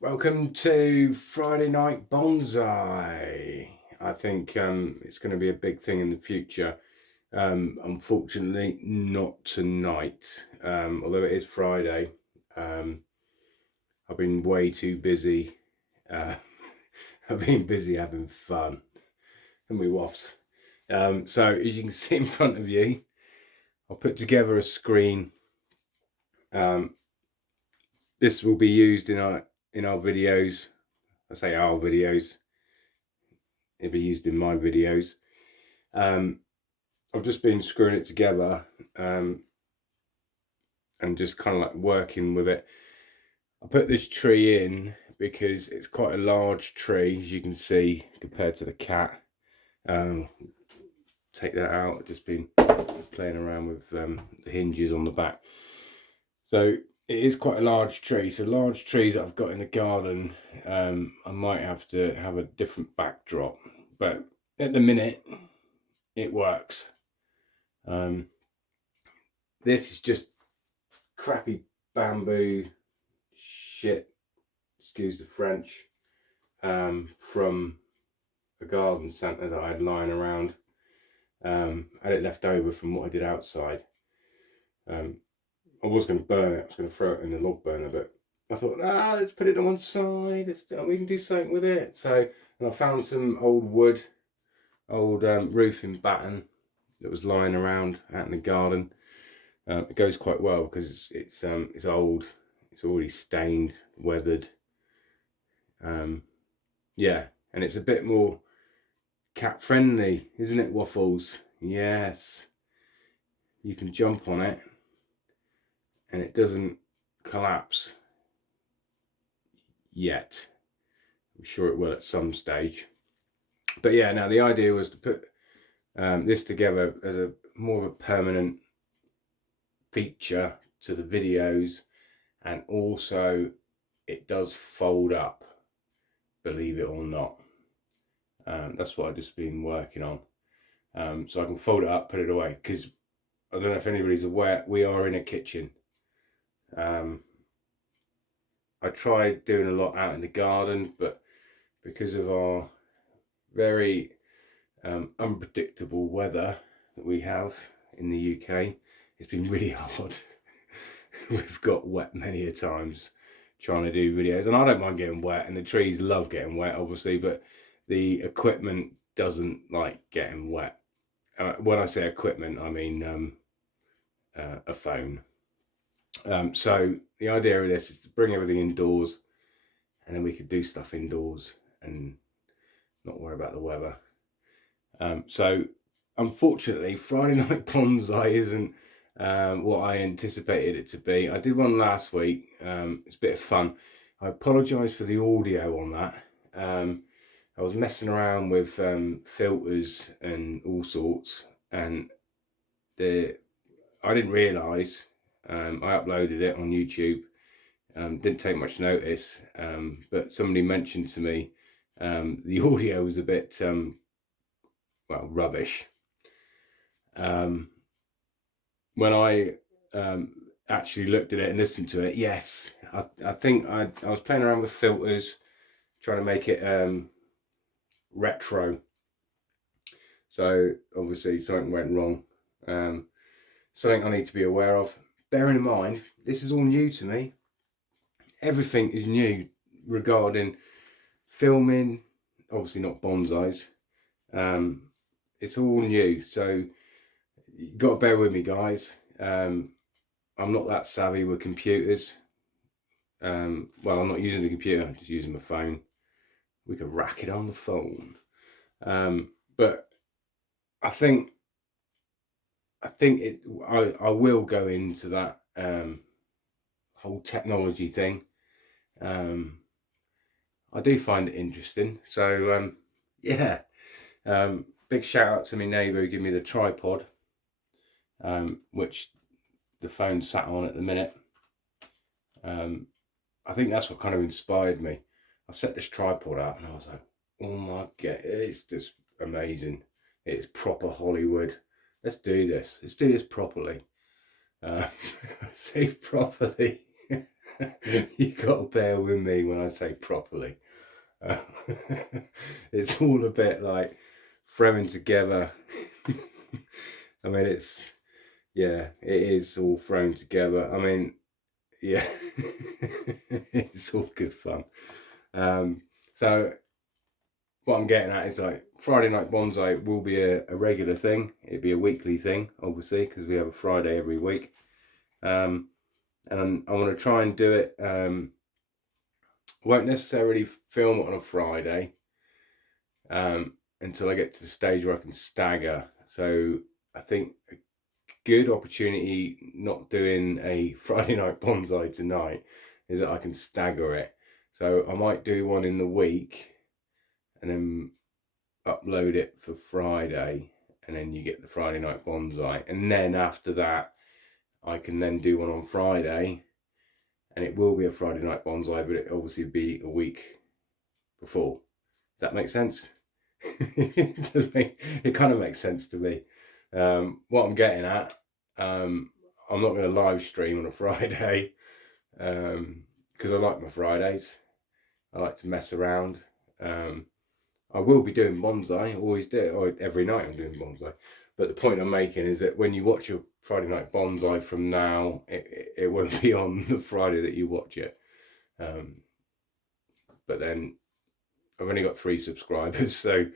Welcome to Friday Night Bonsai. I think it's going to be a big thing in the future. Unfortunately, not tonight. Although it is Friday, I've been way too busy. Uh, I've been busy having fun and we wafts. So as you can see in front of you, I'll put together a screen. This will be used in our videos. I say our videos. It'll be used in my videos. I've just been screwing it together and just kind of like working with it. I put this tree in because it's quite a large tree, as you can see, compared to the cat. Take that out. I've just been playing around with the hinges on the back. So it is quite a large tree. So large trees that I've got in the garden, I might have to have a different backdrop. But at the minute, it works. This is just crappy bamboo shit, excuse the French, from a garden centre that I had lying around. I had it left over from what I did outside. I was going to burn it, I was going to throw it in the log burner, but I thought, let's put it on one side, we can do something with it. So, and I found some old wood, old roofing batten that was lying around out in the garden. It goes quite well because it's old, it's already stained, weathered. Yeah, and it's a bit more cat friendly, isn't it, Waffles? Yes, you can jump on it and it doesn't collapse yet. I'm sure it will at some stage. But yeah, now the idea was to put this together as a more of a permanent feature to the videos, and also it does fold up, believe it or not. That's what I've just been working on. So I can fold it up, put it away, because I don't know if anybody's aware, we are in a kitchen. I tried doing a lot out in the garden, but because of our very unpredictable weather that we have in the UK, it's been really hard. We've got wet many a times trying to do videos, and I don't mind getting wet, and the trees love getting wet, obviously, but the equipment doesn't like getting wet. When I say equipment, I mean a phone. So the idea of this is to bring everything indoors, and then we could do stuff indoors and not worry about the weather. So unfortunately, Friday Night Bonsai isn't what I anticipated it to be. I did one last week. It's a bit of fun. I apologise for the audio on that. I was messing around with filters and all sorts, and I didn't realise. I uploaded it on YouTube. Didn't take much notice, but somebody mentioned to me the audio was a bit rubbish. When I actually looked at it and listened to it, yes, I think I was playing around with filters, trying to make it retro. So obviously something went wrong. Something I need to be aware of. Bearing in mind, this is all new to me. Everything is new regarding filming, obviously not bonsais. It's all new, so you've got to bear with me, guys. I'm not that savvy with computers. Well, I'm not using the computer, I'm just using my phone. We could rack it on the phone. But I think I will go into that whole technology thing. I do find it interesting. So yeah, big shout out to my neighbour who gave me the tripod, which the phone sat on at the minute. I think that's what kind of inspired me. I set this tripod up and I was like, oh my god, it's just amazing. It's proper Hollywood. Let's do this. Let's do this properly. Say properly. You got to bear with me when I say properly. Uh, it's all a bit like thrown together. I mean, yeah, it is all thrown together. I mean, yeah, it's all good fun. So what I'm getting at is like Friday Night Bonsai will be a regular thing. It'd be a weekly thing, obviously, because we have a Friday every week. And I want to try and do it. Won't necessarily film it on a Friday until I get to the stage where I can stagger. So I think a good opportunity not doing a Friday Night Bonsai tonight is that I can stagger it. So I might do one in the week and then upload it for Friday, and then you get the Friday Night Bonsai, and then after that I can then do one on Friday, and it will be a Friday Night Bonsai, but it obviously be a week before. Does that make sense? It kind of makes sense to me. What I'm getting at, I'm not going to live stream on a Friday because I like my Fridays. I like to mess around. I will be doing bonsai, always do it, or every night I'm doing bonsai. But the point I'm making is that when you watch your Friday Night Bonsai from now, it won't be on the Friday that you watch it. But then I've only got 3 subscribers, so,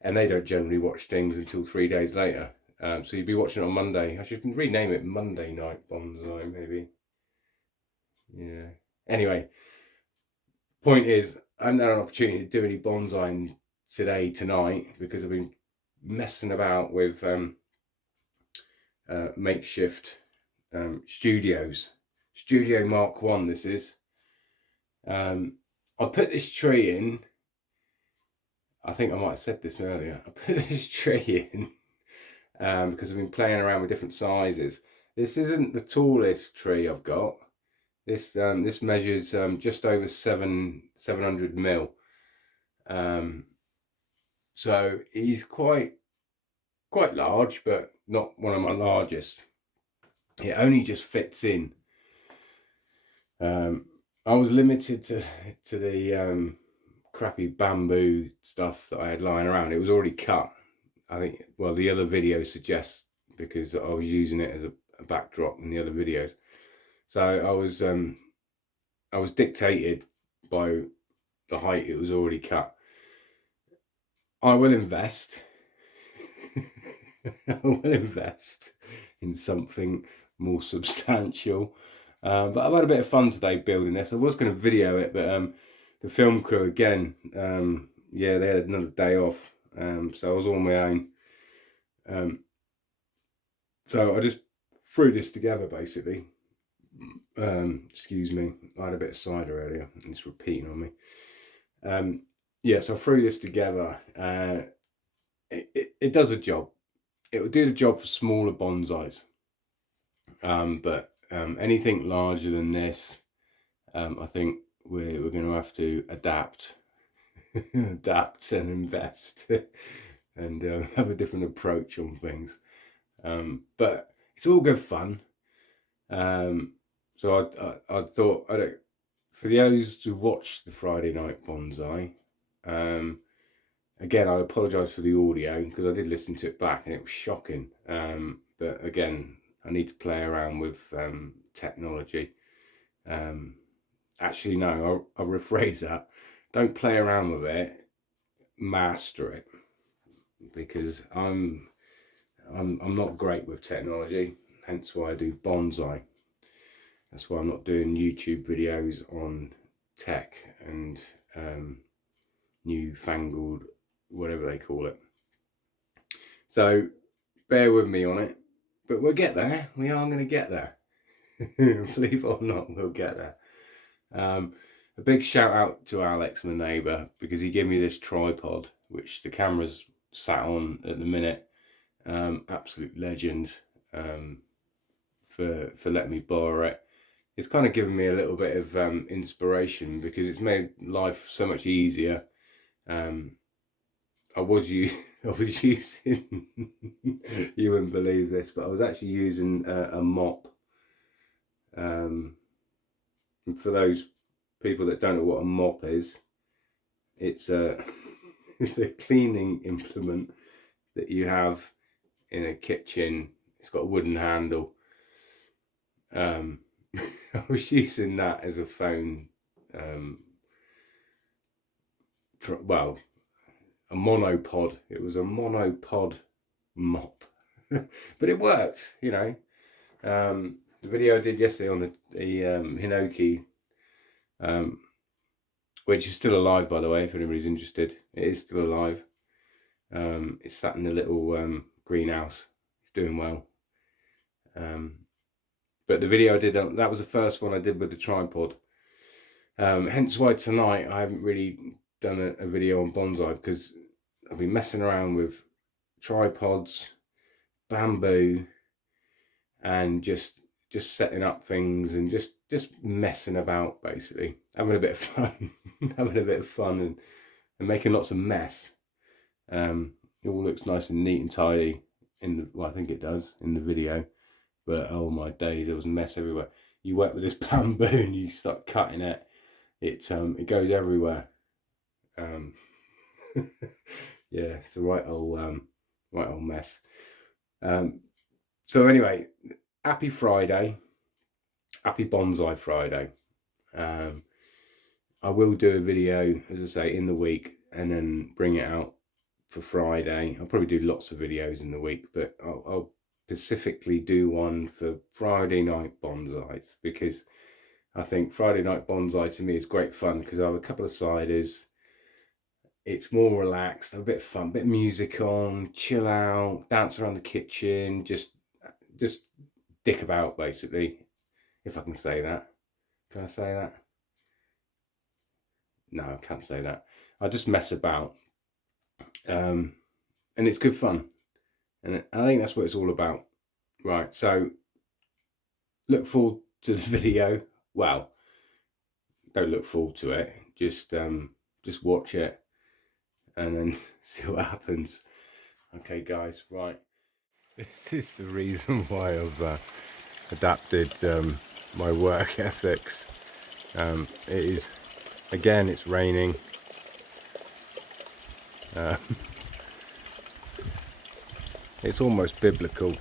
and they don't generally watch things until 3 days later. So you'd be watching it on Monday. I should rename it Monday Night Bonsai, maybe. Yeah. Anyway, point is, I haven't had an opportunity to do any bonsai tonight because I've been messing about with makeshift studios. Studio Mark 1 this is. I put this tree in, I think I might have said this earlier, I put this tree in because I've been playing around with different sizes. This isn't the tallest tree I've got. This measures just over 700 mil. So he's quite large, but not one of my largest. It only just fits in. I was limited to the crappy bamboo stuff that I had lying around. It was already cut. I think, well, the other video suggests, because I was using it as a backdrop in the other videos. So I was dictated by the height it was already cut. I will invest. I will invest in something more substantial. But I've had a bit of fun today building this. I was going to video it, but the film crew again, yeah, they had another day off, so I was on my own. So I just threw this together basically. Excuse me, I had a bit of cider earlier and it's repeating on me. Yeah, so I threw this together. It does a job. It will do the job for smaller bonsais, but anything larger than this, I think we're going to have to adapt and invest and have a different approach on things. But it's all good fun. So I thought, for those who watch the Friday Night Bonsai, again, I apologise for the audio because I did listen to it back and it was shocking. But again, I need to play around with technology. Actually, no, I'll rephrase that. Don't play around with it, master it, because I'm not great with technology. Hence why I do bonsai. That's why I'm not doing YouTube videos on tech and newfangled, whatever they call it. So bear with me on it, but we'll get there. We are going to get there. Believe it or not, we'll get there. A big shout out to Alex, my neighbour, because he gave me this tripod, which the camera's sat on at the minute. Absolute legend for letting me borrow it. It's kind of given me a little bit of inspiration because it's made life so much easier. I was using, you wouldn't believe this, but I was actually using a mop. And for those people that don't know what a mop is, it's a it's a cleaning implement that you have in a kitchen. It's got a wooden handle. I was using that as a phone, well, a monopod. It was a monopod mop, but it works, you know. The video I did yesterday on the Hinoki, which is still alive, by the way, if anybody's interested. It is still alive. It's sat in the little greenhouse. It's doing well. But the video I did, that was the first one I did with the tripod. Hence why tonight I haven't really done a video on bonsai, because I've been messing around with tripods, bamboo, and just setting up things and just messing about, basically having a bit of fun. Having a bit of fun and making lots of mess. It all looks nice and neat and tidy in the, well, I think it does in the video, but oh my days, there was mess everywhere. You work with this bamboo and you start cutting it, it goes everywhere. Yeah, it's a right old mess. So anyway, happy Friday, happy Bonsai Friday. I will do a video, as I say, in the week and then bring it out for Friday. I'll probably do lots of videos in the week, but I'll specifically do one for Friday night bonsais, because I think Friday night bonsai to me is great fun, because I have a couple of ciders. It's more relaxed, a bit of fun, a bit of music on, chill out, dance around the kitchen, just dick about, basically, if I can say that. Can I say that? No, I can't say that. I just mess about, and it's good fun, and I think that's what it's all about. Right, so look forward to the video. Well, don't look forward to it, just watch it and then see what happens. Okay guys, right, this is the reason why I've adapted my work ethics. It is, again, it's raining. It's almost biblical.